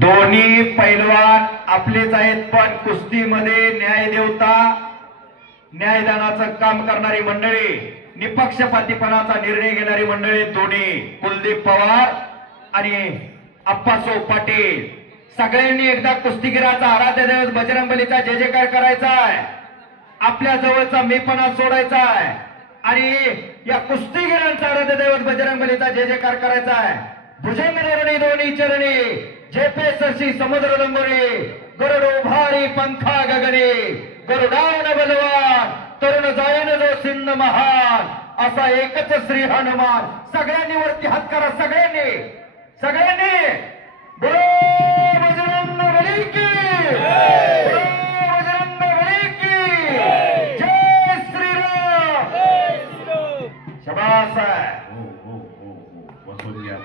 दोन्ही पैलवान आपलेच आहेत, पण कुस्तीमध्ये न्यायदेवता, न्यायदानाचं काम करणारी मंडळी, निपक्षपातीपणाचा निर्णय घेणारी मंडळी दोन्ही कुलदीप पवार आणि अप्पासाहेब पाटील. सगळ्यांनी एकदा कुस्तीगिराचा आराध्य दैवत बजरंगबलीचा जय जयकार करायचा आहे. आपल्या जवळचा मीपणा सोडायचा आहे आणि या कुस्तीगिरांचा आराध्य दैवत बजरंगबलीचा जय जयकार करायचा आहे. भुजंग धरणी दोन्ही चरणी झेपे सरशी समुद्र लंबोरी गरुड भारी पंखा गगने गरुडान बलवान तरुण जायन जो सिंध महान असा एकच श्री हनुमान. सगळ्यांनी वरती हात करा, सगळ्यांनी बोलो बजरंगबली की, बोलो बजरंगबली की जय श्रीराम. शाबास आहे.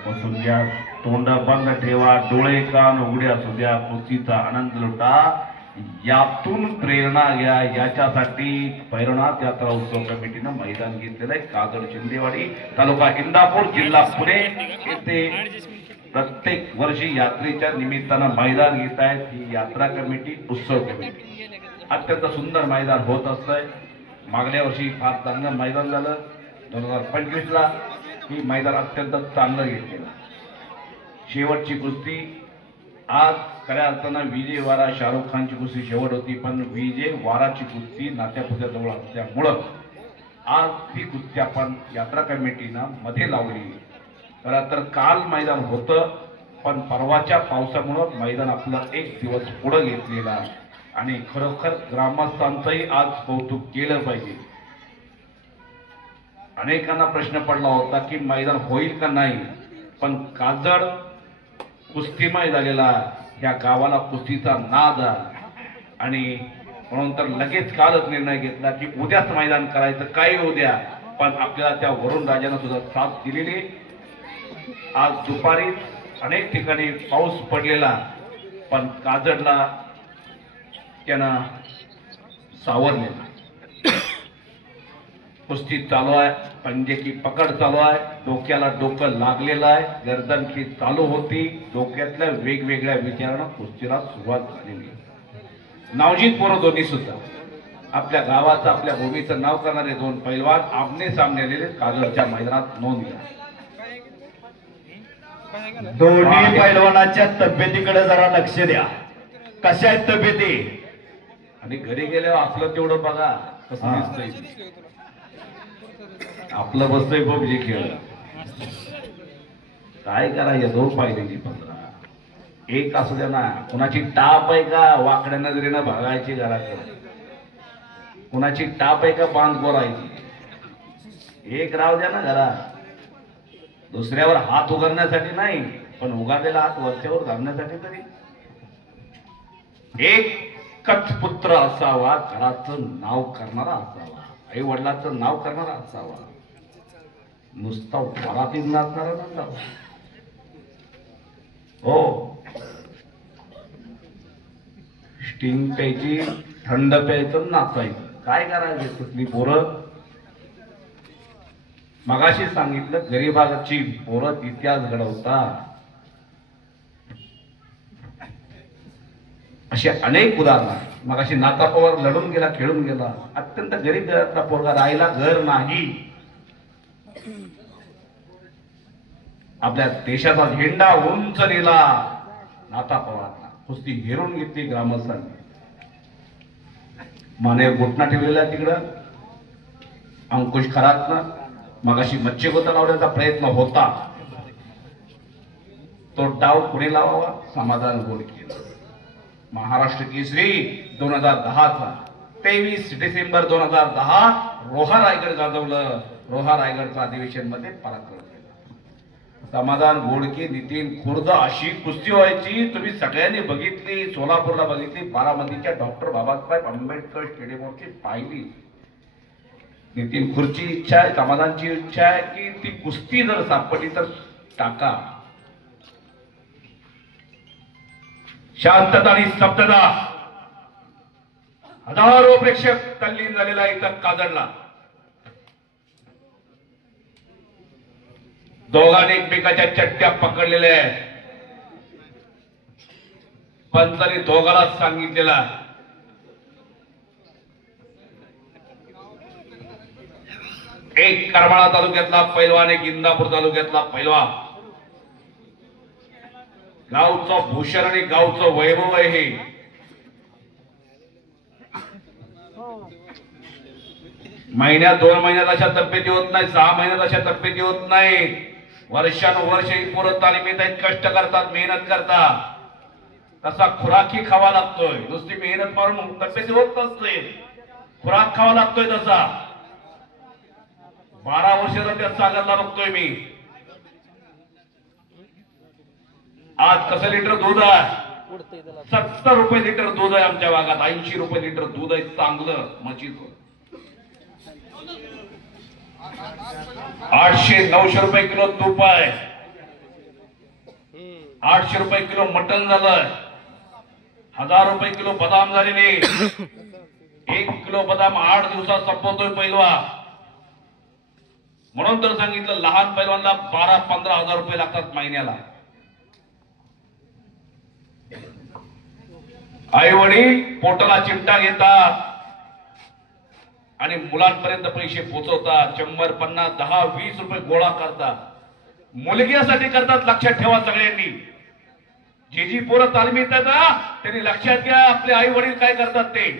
बसून घ्या, तोंड बंद ठेवा, डोळे कान उघडे असू द्या, कुस्तीचा आनंद लुटा, यातून प्रेरणा घ्या. याच्यासाठी भैरवनाथ यात्रा उत्सव कमिटीनं मैदान घेतलेलं आहे. काजळ शिंदेवाडी, तालुका इंदापूर, जिल्हा पुणे येथे प्रत्येक वर्षी यात्रेच्या निमित्तानं मैदान घेत आहेत. ही यात्रा कमिटी, उत्सव कमिटी अत्यंत सुंदर मैदान होत असतंय. मागल्या वर्षी फार चांगलं मैदान झालं. 2025ला ही मैदान अत्यंत चांगलं घेतलेलं. शेवटची कुस्ती आज खऱ्या अर्थानं विजय वारा शाहरुख खानची कुस्ती शेवट होती, पण विजय वाराची कुस्ती नात्यापुत्या जवळ असल्यामुळं आज ही कुस्ती आपण यात्रा कमिटीनं मध्ये लावली. खरं तर काल मैदान होतं, पण परवाच्या पावसामुळं मैदान आपलं एक दिवस पुढं घेतलेला आणि खरोखर ग्रामस्थांचंही आज कौतुक केलं पाहिजे. अनेकांना प्रश्न पडला होता की मैदान होईल का नाही, पण काजळ कुस्तीमय झालेला या गावाला कुस्तीचा नाद आणि म्हणून तर लगेच कालच निर्णय घेतला की उद्याच मैदान करायचं, काही उद्या, पण आपल्याला त्या वरुण राजानं सुद्धा साथ दिलेली. आज दुपारी अनेक ठिकाणी पाऊस पडलेला, पण काजळला त्यानं सावरलेला. कुस्ती चालू आहे, पंजेची पकड चालू आहे, डोक्याला डोकं लागलेलं आहे, गर्दनकी चालू होती, डोक्यातल्या वेगवेगळ्या विचारानं कुस्तीला सुरुवात झालेली. नावजीत पोरं दोन्ही सुद्धा आपल्या गावाचं, आपल्या भूमीचं नाव करणारे दोन पैलवान आमने सामने आलेले काजळच्या मैदानात नोंद घ्या. दोन्ही पैलवानाच्या तब्येतीकडे जरा लक्ष द्या. कशा आहेत तब्येती? आणि घरी गेल्यावर आपलं तेवढं बघा कसं दिसतंय. आपलं बसतंय पबजी खेळ. काय करायचं, दोन पाहिजे 15 एक असू द्या ना. कुणाची टाप आहे का वाकड्या नजरेनं बघायची घराकडे, कुणाची टाप आहे का बांध गोरायची, एक राव द्या ना घरात. दुसऱ्यावर हात उगारण्यासाठी नाही, पण उगारलेला हात वरच्यावर घालण्यासाठी तरी. एकच पुत्र असावा, घराचं नाव करणारा असावा, आई वडिलांचं नाव करणारा असावा, नुसता वरातीत नाचणारा नसावा. हो, स्टिंग प्यायची, थंड प्यायचं, नाचायचं. काय करायचं कुठली पोरं? मगाशी सांगितलं गरीबाची पोरं इतिहास घडवतात. असे अनेक उदाहरण. मगाशी नाता पवार लढून गेला, खेळून गेला, अत्यंत गरीब घरातला पोरगा, राहिला घर नाही. आपल्या देशाचा झेंडा उंच नेला नाता पवारला. कुस्ती हेरून घेतली ग्रामस्थांनी. माने घुटना ठेवलेला तिकडं अंकुश खरातनं. मगाशी मच्छीगोता लावण्याचा प्रयत्न होता, तो डाव पुढे लावावा, समाधान गोल केलं. महाराष्ट्र केसरी 2010चा 23 डिसेंबर 2010 रोहा रायगड गाजवलं. रोहा रायगडच्या अधिवेशन मध्ये पराक्रम केला. समाधान घोडके, नितीन खुर्द अशी कुस्ती व्हायची. तुम्ही सगळ्यांनी बघितली, सोलापूरला बघितली, बारामतीच्या डॉक्टर बाबासाहेब आंबेडकर स्टेडियमवरती पाहिली. नितीन खुर्ची इच्छा आहे, समाधानची इच्छा आहे की ती कुस्ती जर सापडली तर टाका. शांतता आणि स्तब्धता. हजारो प्रेक्षक तल्लीन झालेला इथं काजळला. दोघांनी एकमेकाच्या चट्ट्या पकडलेल्या आहेत. पंचांनी दोघाला सांगितलेला एक करमाळा तालुक्यातला पैलवान, एक इंदापूर तालुक्यातला पैलवान. गावचं भूषण आणि गावचं वैभव आहे हे. महिन्यात 2 महिन्यात अशा तब्येती होत नाही, 6 महिन्यात अशा तब्येती होत नाही. वर्षानुवर्ष ही पोरं तालमीत आहेत, कष्ट करतात, मेहनत करतात. तसा खुराकी खावा लागतोय. नुसती मेहनत मारून तब्येती होत नसते, खुराक खावा लागतोय तसा. 12 वर्षाला त्या सागरला बघतोय मी. आज कसं लिटर दूध आहे? 70 रुपये लिटर दूध आहे आमच्या भागात. 80 रुपये लिटर दूध आहे चांगलं म्हशीचं. 800-900 रुपये किलो तूप आहे. 800 रुपये किलो मटण झालं. 1000 रुपये किलो बदाम झालेले. 1 किलो बदाम 8 दिवसात संपवतोय पैलवा. म्हणून तर सांगितलं लहान पैलवानला 12-15 हजार रुपये लागतात महिन्याला. आई वडील पोटाला चिमटा घेतात आणि मुलांपर्यंत पैसे पोहोचवतात. 100, 50, 10, 20 रुपये गोळा करतात. मुलगीसाठी करतात. लक्षात ठेवा सगळ्यांनी. जी पोरं तालमीत आहेत ना त्यांनी लक्षात घ्या आपले आई वडील काय करतात ते.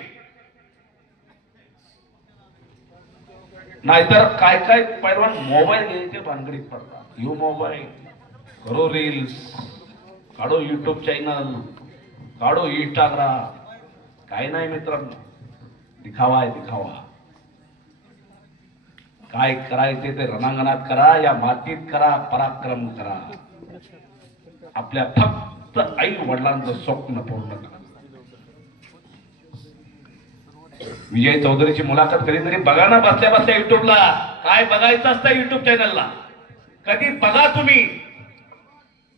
नाहीतर काय काय पैलवान मोबाईल घ्यायचे भानगडीत पडतात. यो मोबाईल करो रील्स, काढो युट्यूब चॅनल, काढो इंस्टाग्राम. काय नाही मित्रांनो, दिखावा आहे दिखावा. काय करायचे ते रणांगणात करा, या मातीत करा, पराक्रम करा. आपल्या फक्त आई वडिलांचं स्वप्न पूर्ण करा. विजय चौधरीची मुलाखत कधीतरी बघा ना बसल्या बसल्या युट्यूबला. काय बघायचं असतं युट्यूब चॅनलला, कधी बघा तुम्ही.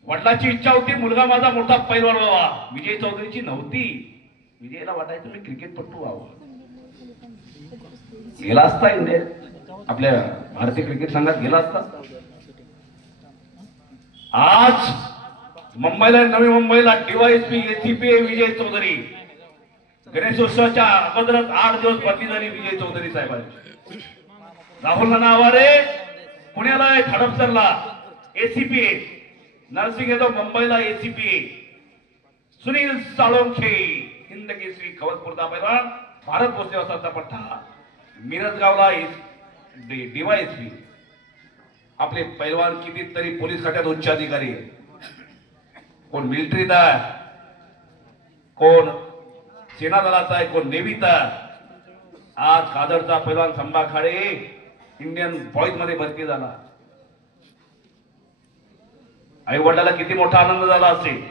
वडिलाची इच्छा होती मुलगा माझा मोठा पैलवान व्हावा, विजय चौधरीची नव्हती. विजयला वाटायचं मी क्रिकेटपटू व्हावं. गेला असता इंडिया आपल्या भारतीय क्रिकेट संघात गेला असता. आज मुंबईला, नवी मुंबईला डीवायएसपी एसीपी विजय चौधरी. गणेशोत्सवाच्या अगोदरच 8 दिवस बदली झाली विजय चौधरी साहेबांची. राहुल नावारे पुण्याला आहे, हडपसरला एसीपी. नरसिंह यादव मुंबईला एसीपी. सुनील साळुंखे हिंद केसरी खवतपूरचा पैलवान, भारत भोसले वसाचा पट्टा. मिरजगावला डीवायएसपी. आपले पैलवान कितीतरी पोलीस खात्यात उच्च अधिकारी आहे. कोण मिलिटरीत आहे, कोण सेना दलाचा आहे, कोण नेव्हीचा. आज कादरचा पैलवान संभा खाडे इंडियन बॉईज मध्ये भरती झाला. आई वडिलाला किती मोठा आनंद झाला असेल.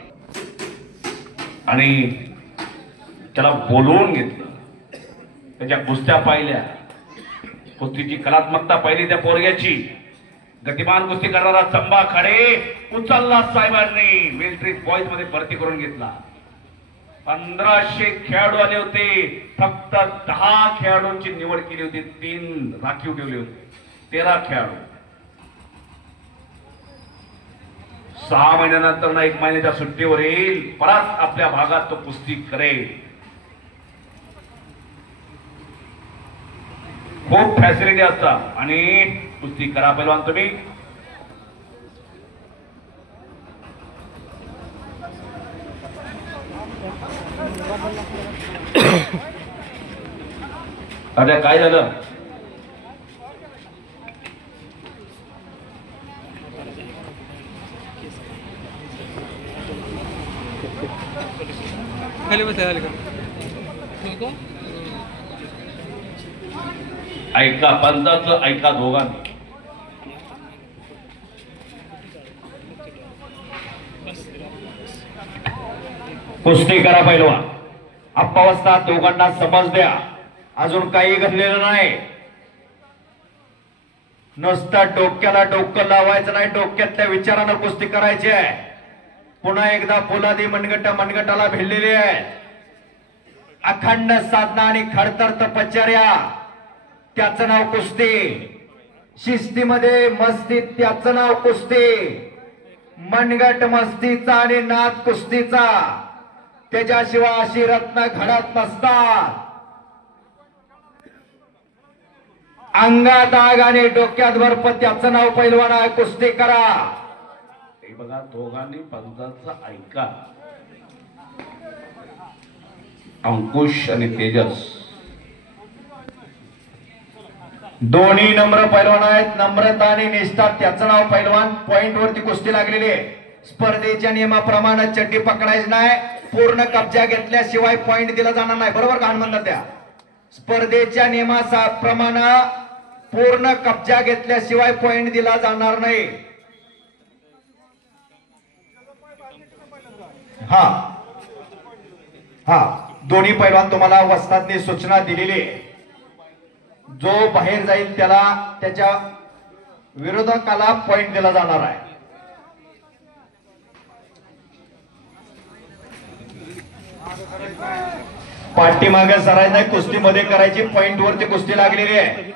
आणि त्याला बोलवून घेतलं, त्याच्या कुस्त्या पाहिल्या, कुस्तीची कलात्मकता पाहिली त्या पोरग्याची. गतिमान कुस्ती करणारा संभा खाडे उचलला साहेबांनी मिलिटरी बॉईज मध्ये भरती करून घेतला. 1500 खेळाडू आले होते, फक्त 10 खेळाडूंची निवड केली होती. 3 राखीव ठेवले होते, 13 खेळाडू. 6 महिन्यानंतर ना 1 महिन्याच्या सुट्टीवर येईल, परत आपल्या भागात तो कुस्ती करेल. खूप फॅसिलिटी असतात आणि कुस्ती करा पैलवान तुम्ही. अरे काय झालं? खाली बस खाली ऐका पंचाचं, ऐका दोघांनी. कुस्ती करा पैलवान. अप्पावस्था दोघांना समज द्या. अजून काही घडलेलं नाही. नुसतं डोक्याला डोकं लावायचं नाही, डोक्यातल्या विचारानं कुस्ती करायची आहे. पुन्हा एकदा पोलादी मनगटाला भिडलेली आहे. अखंड साधना आणि खडतर तपश्चर्या, त्याचं नाव कुस्ती. शिस्तीमध्ये मस्ती, त्याचं नाव कुस्ती. मनगट मस्तीचा आणि नाद कुस्तीचा, त्याच्याशिवाय अशी रत्न घडत नसतात. अंगात आग आणि डोक्यात बर्फ, त्याचं नाव पैलवान आहे. कुस्ती करा. हे बघा, दोघांनी पंचाचं ऐका. अंकुश आणि तेजस दोन्ही नम्र पैलवान आहेत. नम्रता आणि निष्ठा, त्याचं नाव पैलवान. पॉइंट वरती कुस्ती लागलेली आहे. स्पर्धेच्या नियमाप्रमाणे चड्डी पकडायची नाही. पूर्ण कब्जा घेतल्याशिवाय पॉइंट दिला जाणार नाही. बरोबर का म्हणतात त्या स्पर्धेच्या नियमाप्रमाणे पूर्ण कब्जा घेतल्याशिवाय पॉइंट दिला जाणार नाही. हा हा दोन्ही पैलवान तुम्हाला वस्तादने सूचना दिलेली आहे. जो बाहेर जाईल त्याला, त्याच्या विरोधकाला पॉइंट दिला जाणार आहे. पाठीमागे सरायचं नाही, कुस्तीमध्ये करायची. पॉइंट वरती कुस्ती लागलेली आहे.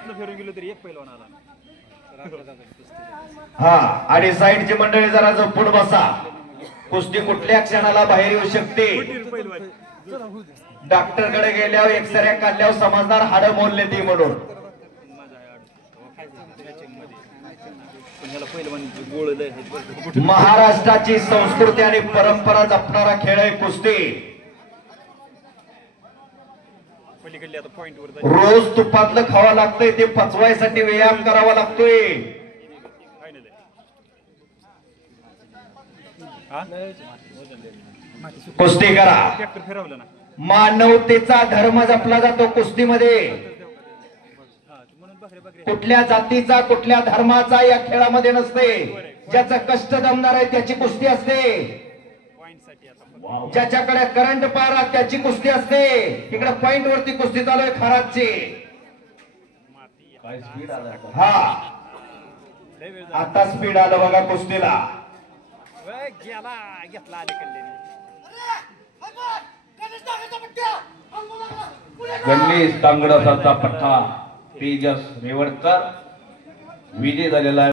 हा आणि साईडची मंडळी जरा जपून बसा. कुस्ती कुठल्या क्षणाला बाहेर येऊ शकते. डॉक्टर कडे गेल्यावर एक्सरे काढल्यावर समजणार हाडं मोडले ती म्हणून. महाराष्ट्राची संस्कृती आणि परंपरा जपणारा खेळ आहे कुस्ती. रोज तुपातलं खावा लागतंय, ते पचवायसाठी व्यायाम करावा लागतोय. कुस्ती करा. मानवतेचा धर्म जपला जातो कुस्तीमध्ये. कुठल्या जातीचा, कुठल्या धर्माचा या खेळामध्ये नसते. ज्याचं कष्ट दमदार आहे त्याची कुस्ती असते. ज्याच्याकडे करंट पारा त्याची कुस्ती असते. इकडे पॉइंट वरती कुस्ती चालू आहे खराबची. हा आता स्पीड आलं बघा कुस्तीला. गणेश तांगडाचा पट्टा तेजस रेवडकर विजय झालेला आहे.